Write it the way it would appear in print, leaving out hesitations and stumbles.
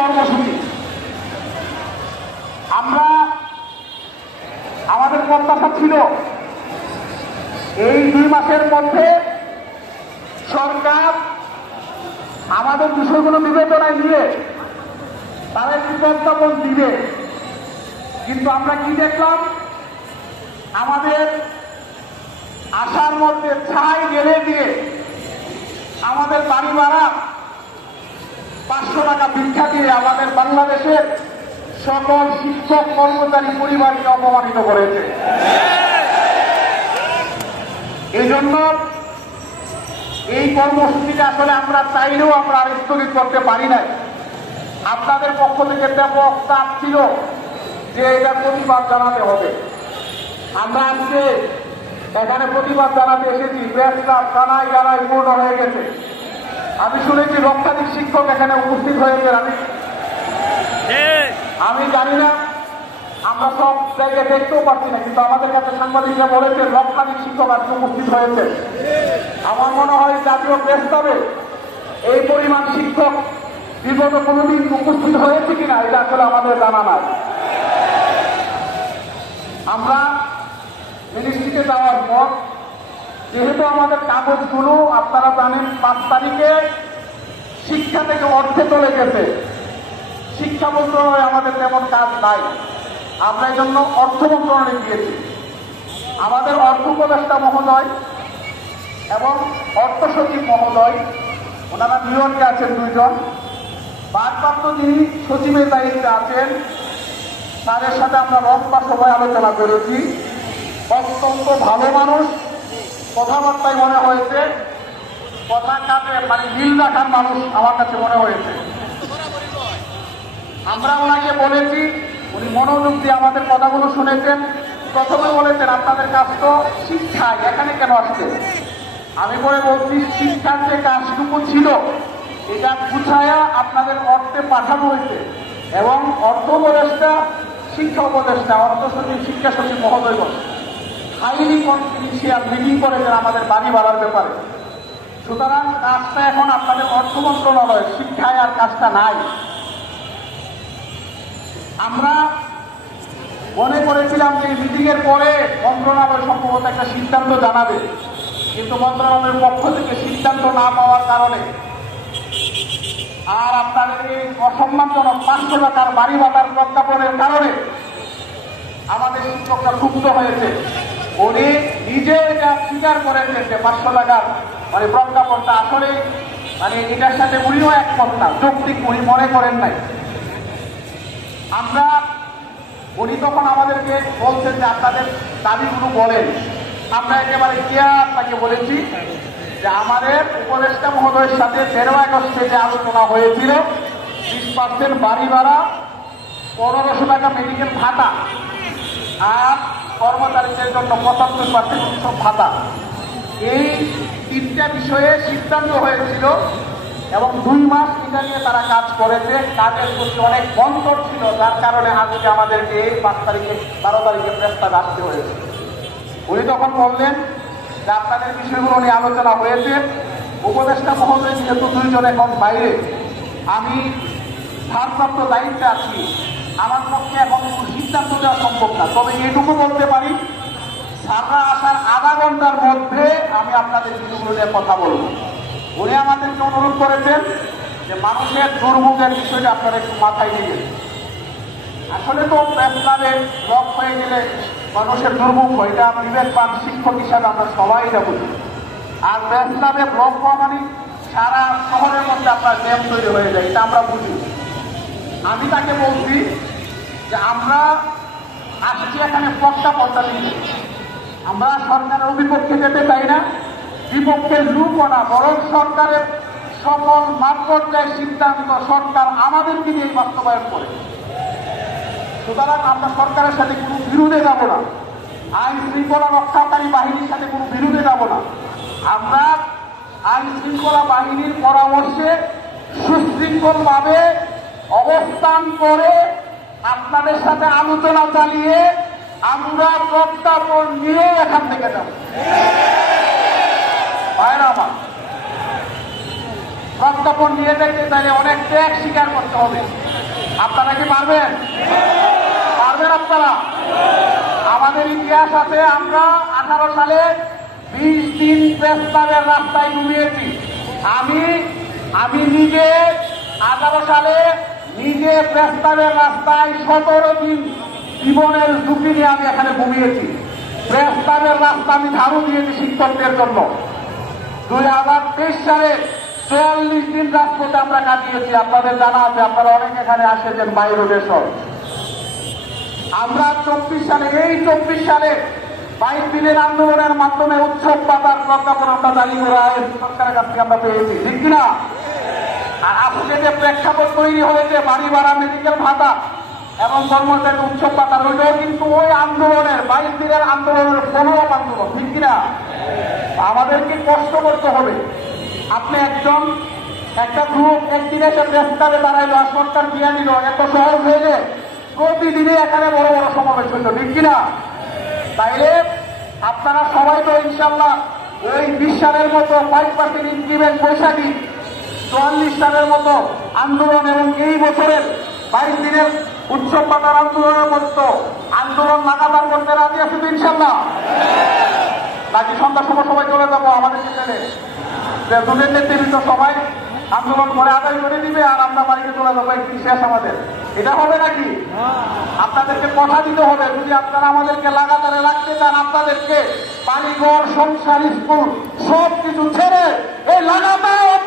কর্মসূচি আমরা আমাদের প্রত্যাশা ছিল এই 2 মাসের মধ্যে সরকার আমাদের বিষয়গুলো বিবেচনায় নিয়ে তারা একটি প্রজ্ঞাপন দিবে, কিন্তু আমরা কি দেখলাম? আমাদের আশার মধ্যে ছাই গেলে দিয়ে আমাদের বাড়ি ভাড়া 500 টাকা ভিক্ষা দিয়ে আমাদের বাংলাদেশের সকল শিক্ষক কর্মচারী পরিবারকে অপমানিত করেছে। এই জন্য এই কর্মসূচিটা আসলে আমরা চাইলেও আমরা আর স্থগিত করতে পারি না। আপনাদের পক্ষ থেকে ব্যাপক চাপ ছিল যে এটা প্রতিবাদ জানাতে হবে। আমরা আজকে এখানে প্রতিবাদ জানাতে এসেছি, প্রেসক্লাব জানাই পূর্ণ হয়ে গেছে। আমি শুনেছি লক্ষাধিক শিক্ষক এখানে উপস্থিত হয়েছে। আমি জানি না, আমরা সব জায়গায় দেখতেও পাচ্ছি না, কিন্তু আমাদের কাছে সাংবাদিকরা বলেছে লক্ষাধিক শিক্ষক আজকে উপস্থিত হয়েছে। আমার মনে হয় জাতীয় প্রেস ক্লাবে এই পরিমাণ শিক্ষক বিগত কোনোদিন উপস্থিত হয়েছে কিনা এটা আসলে আমাদের জানা নাই। আমরা মিনিস্ট্রিতে যাওয়ার পর যেহেতু আমাদের কাগজগুলো আপনারা জানেন 5 তারিখে শিক্ষা থেকে অর্থে চলে গেছে, শিক্ষা মন্ত্রণালয়ে আমাদের তেমন কাজ নাই, আমরা এই জন্য অর্থ মন্ত্রণালয়ে গিয়েছি। আমাদের অর্থ উপদেষ্টা মহোদয় এবং অর্থ সচিব মহোদয়, ওনারা নিয়োগে আছেন 2 জন, ভারপ্রাপ্ত যিনি সচিবের দায়িত্বে আছেন তাদের সাথে আমরা লম্বা সময় আলোচনা করেছি। অত্যন্ত ভালো মানুষ, কথাবার্তায় মনে হয়েছে কথা কাজে মানে মিল রাখার মানুষ আমার কাছে মনে হয়েছে। আমরা ওনাকে বলেছি, উনি মনোযোগ দিয়ে আমাদের কথাগুলো শুনেছেন। প্রথমে বলেছেন আপনাদের কাজ তো শিক্ষায়, এখানে কেন আসছে? আমি পরে বলছি শিক্ষার যে কাজটুকু ছিল এটা গুছায়া আপনাদের অর্থে পাঠানো হয়েছে এবং অর্থ উপদেষ্টা, শিক্ষা উপদেষ্টা, অর্থ সচিব, শিক্ষা সচিব মহোদয়গণ হাইলি কনফিডেন্সিয়াল মিটিং করেছেন আমাদের বাড়ি ভাড়ার ব্যাপারে। সুতরাং কাজটা এখন আপনাদের অর্থ মন্ত্রণালয়, শিক্ষায় আর কাজটা নাই। আমরা মনে করেছিলাম যে মিটিং এর পরে মন্ত্রণালয় সম্ভবত একটা সিদ্ধান্ত জানাবে, কিন্তু মন্ত্রণালয়ের পক্ষ থেকে সিদ্ধান্ত না পাওয়ার কারণে আর আপনাদের এই অসম্মানজনক 500 টাকার বাড়ি ভাড়ার প্রজ্ঞাপনের কারণে আমাদের শিক্ষকরা ক্ষুব্ধ হয়েছে। উনি নিজে এটা স্বীকার করেছেন যে 500 টাকার মানে প্রজ্ঞাপনটা আসলে মানে এটার সাথে উনিও একমত না, যৌক্তিক উনি মনে করেন নাই। আমরা উনি তখন আমাদেরকে বলছেন যে আপনাদের দাবিগুলো বলেন। আমরা একেবারে আপনাকে বলেছি যে আমাদের উপদেষ্টা মহোদয়ের সাথে 13 আগস্টে যে আলোচনা হয়েছিল 20% বাড়ি ভাড়া, 1500 টাকা মেডিকেল ভাতা আর কর্মচারীদের জন্য 75% উৎসব ভাতা, এই 3টা বিষয়ে সিদ্ধান্ত হয়েছিল এবং 2 মাস এটা নিয়ে তারা কাজ করেছে। কাজের প্রতি অনেক বন্ধর ছিল, যার কারণে আজকে আমাদেরকে এই 5 তারিখে 12 তারিখে প্রস্তাব আসতে হয়েছে। উনি তখন বললেন যে আপনাদের বিষয়গুলো নিয়ে আলোচনা হয়েছে, উপদেষ্টা মহোদয় যেহেতু 2 জন এখন বাইরে, আমি ভারপ্রাপ্ত দায়িত্বে আছি, আমার পক্ষে এখন কোনো সিদ্ধান্ত দেওয়া সম্ভব না। তবে এটুকু বলতে পারি স্যাররা আসার আধা ঘন্টার মধ্যে আমি আপনাদের বিষয়গুলো নিয়ে কথা বলব। উনি আমাদেরকে অনুরোধ করেছেন যে মানুষের দুর্ভোগের বিষয়টা আপনারা একটু মাথায় নিবেন। আসলে তো প্রেসক্লাবে ব্লক হয়ে গেলে মানুষের দুর্ভোগ হয়, এটা বিবেকবান শিক্ষক হিসাবে আমরা সবাই এটা বুঝি। আর প্রেসক্লাবে ব্লক হওয়া মানে সারা শহরের মধ্যে আপনার জ্যাম তৈরি হয়ে যায়, এটা আমরা বুঝি। আমি তাকে বলছি যে আমরা আসছি এখানে প্রজ্ঞাপনটা দিতে, আমরা সরকারের বিপক্ষে যেতে চাই না, বিপক্ষের লুকও না, বরং সরকারের সকল মাঠ পর্যায়ের সিদ্ধান্ত সরকার আমাদেরকে নিয়ে বাস্তবায়ন করে। সুতরাং আমরা সরকারের সাথে কোনো বিরোধে যাব না, আইন শৃঙ্খলা রক্ষাকারী বাহিনীর সাথে কোনো বিরোধে যাব না। আমরা আইন শৃঙ্খলা বাহিনীর পরামর্শে সুশৃঙ্খলভাবে অবস্থান করে আপনাদের সাথে আলোচনা চালিয়ে আমরা প্রজ্ঞাপন নিয়ে এখান থেকে যাব। ভাইরা আমার, প্রজ্ঞাপন নিয়ে দেখতে তাহলে অনেক ত্যাগ স্বীকার করতে হবে। আপনারা কি পারবেন? পারবেন আপনারা? আমাদের ইতিহাস আছে, আমরা 18 সালে 20 দিন প্রস্তাবের রাস্তায় ঘুমিয়েছি। আমি নিজে 18 সালে নিজে প্রস্তাবের রাস্তায় 17 দিন জীবনের ঝুঁকি নিয়ে আমি এখানে ঘুমিয়েছি। প্রস্তাবের রাস্তা আমি ঝাড়ু দিয়েছি শিক্ষকদের জন্য। 2023 সালে 44 দিন রাজপথে আমরা কাটিয়েছি। আপনাদের জানা আছে, আপনারা অনেক এখানে আসেছেন বাইরে দেশর। আমরা 24 সালে 22 দিনের আন্দোলনের মাধ্যমে উৎসব পাতার প্রজ্ঞাপন আমরা জারি করা সরকারের কাছ থেকে আমরা পেয়েছি, ঠিক কিনা? আর আজকে যে প্রেক্ষাপট তৈরি হয়েছে বাড়ি ভাড়া, মেডিকেল ভাতা এবং কর্মচারী উৎসব পাতা, ওইটাও কিন্তু ওই আন্দোলনের 22 দিনের আন্দোলনের ফলোআপ আন্দোলন, ঠিক কিনা? আমাদেরকে কষ্ট করতে হবে। আপনি একটা গ্রুপ একদিনে এসে প্রস্তাবে দাঁড়াইলো আর সরকার দিয়ে নিল, এত সহজ হয়ে যায়? প্রতিদিনে এখানে বড় বড় সমাবেশ হইত, ঠিক কিনা? তাইলে আপনারা সবাই তো ইনশাল্লাহ ওই 20 সালের মতো 5% ইনক্রিমেন্ট বৈশাখী, 44 সালের মতো আন্দোলন এবং এই বছরের 22 দিনের উৎসব পাতার আন্দোলনের মতো আন্দোলন লাগাতার করতে রাজি আছে তো ইনশাল্লাহ? নাকি সন্ধ্যার সময় সবাই চলে যাবো আমাদের ছেলে দুধের নেতৃত্ব সবাই আন্দোলন করে আদায় করে দিবে আর আমরা বাড়িতে চলে যাবো, একদিন শেষ আমাদের? এটা হবে নাকি? আপনাদেরকে কথা দিতে হবে, যদি আপনারা আমাদেরকে লাগাতারে রাখতে চান, আপনাদেরকে বাড়িঘর, সংসার, স্কুল সব কিছু ছেড়ে এই লাগাতার